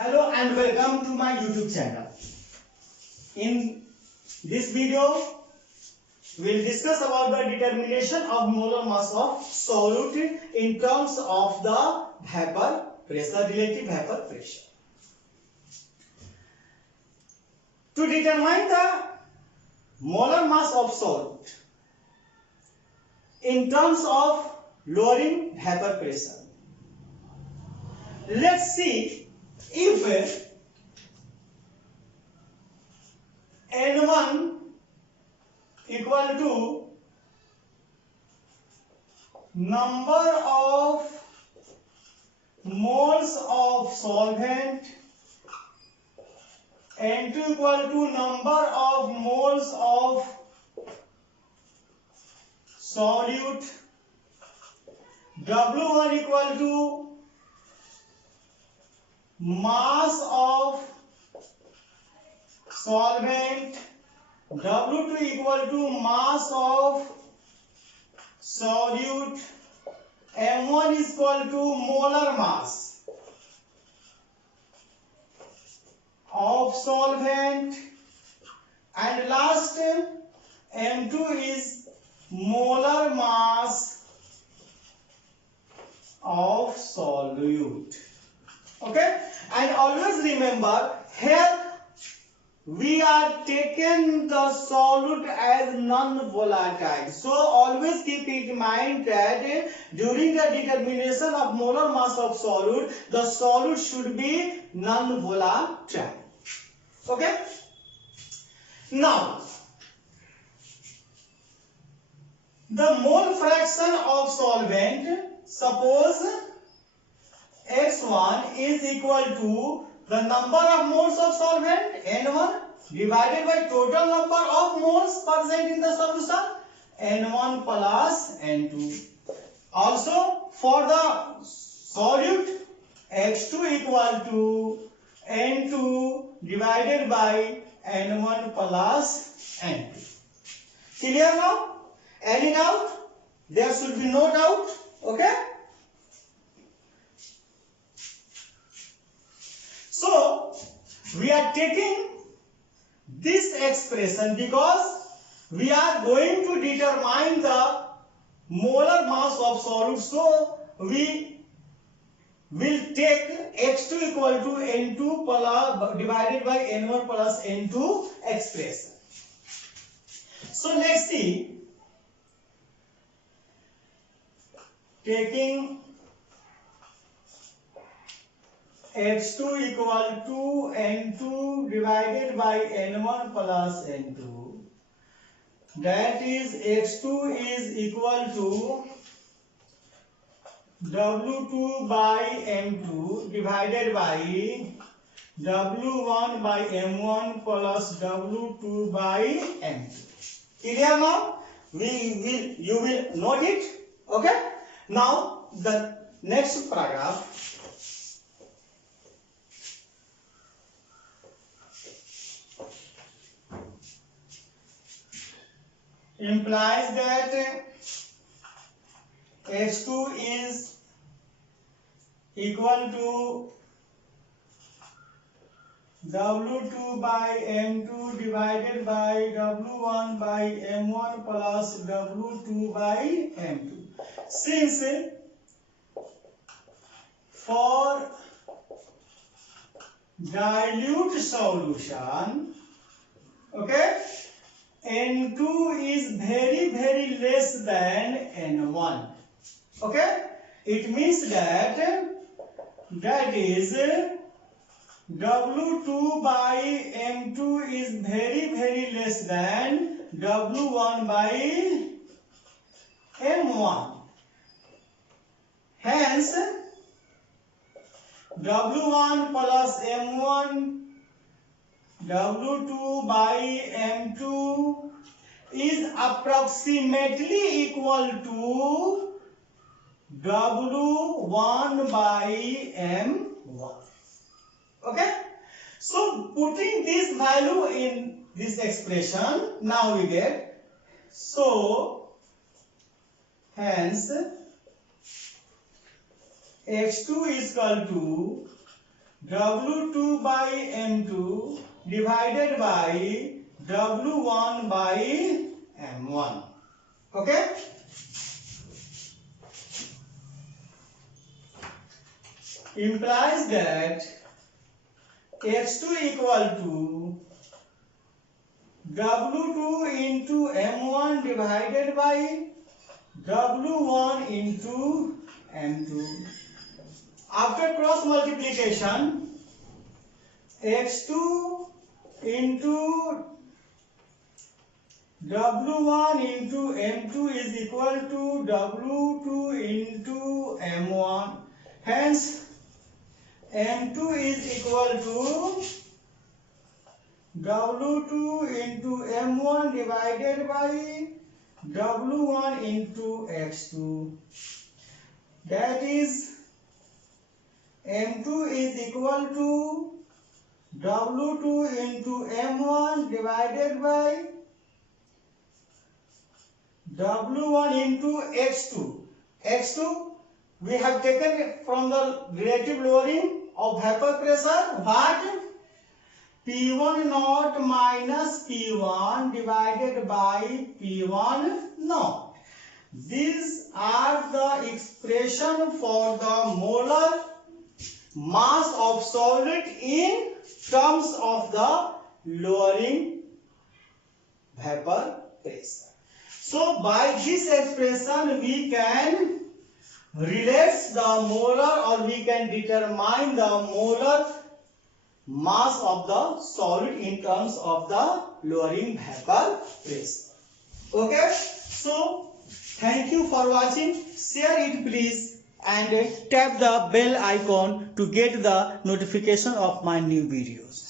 Hello and welcome to my YouTube channel. In this video, we will discuss about the determination of molar mass of solute in terms of the vapor pressure, relative vapor pressure. To determine the molar mass of solute in terms of lowering vapor pressure, let's see if N1 equal to number of moles of solvent, N2 equal to number of moles of solute, W1 equal to mass of solvent, W2 equal to mass of solute, M1 is equal to molar mass of solvent, and last M2 is molar mass of solute. Okay, and always remember here we are taking the solute as non-volatile. So always keep it in mind that during the determination of molar mass of solute, the solute should be non-volatile. Okay. Now, the mole fraction of solvent, suppose X1 is equal to the number of moles of solvent N1 divided by total number of moles present in the solution N1 plus N2. Also for the solute X2 equal to N2 divided by N1 plus N2. Clear now? Any doubt? There should be no doubt. Okay? So, we are taking this expression because we are going to determine the molar mass of solute. So, we will take X2 equal to N2 plus divided by N1 plus N2 expression. So, let's see. Taking X2 equal to N2 divided by N1 plus N2, that is X2 is equal to W2 by M2 divided by W1 by M1 plus W2 by M2. Clear now? You will note it. Okay? Now the next paragraph implies that X2 is equal to W2 by M2 divided by W1 by M1 plus W2 by M2. Since for dilute solution, okay, N2 is very less than N1. Okay, it means that is W2 by M2 is very less than W1 by M1. Hence, W1 plus M1, W2 by M2 is approximately equal to W1 by M1. Okay? So, putting this value in this expression, now we get, so, hence, X2 is equal to W2 by M2 divided by W1 by M1. Okay? Implies that X2 equal to W2 into M1 divided by W1 into M2. After cross multiplication, X2 into W1 into M2 is equal to W2 into M1. Hence, M2 is equal to W2 into M1 divided by W1 into X2. That is, M2 is equal to W2 into M1 divided by W1 into X2. X2 we have taken from the relative lowering of vapor pressure. What? P1 naught minus P1 divided by P1 naught. These are the expression for the molar mass of solid in terms of the lowering vapor pressure. So by this expression we can relate the molar, or we can determine the molar mass of the solid in terms of the lowering vapor pressure. Okay, so thank you for watching. Share it please and tap the bell icon to get the notification of my new videos.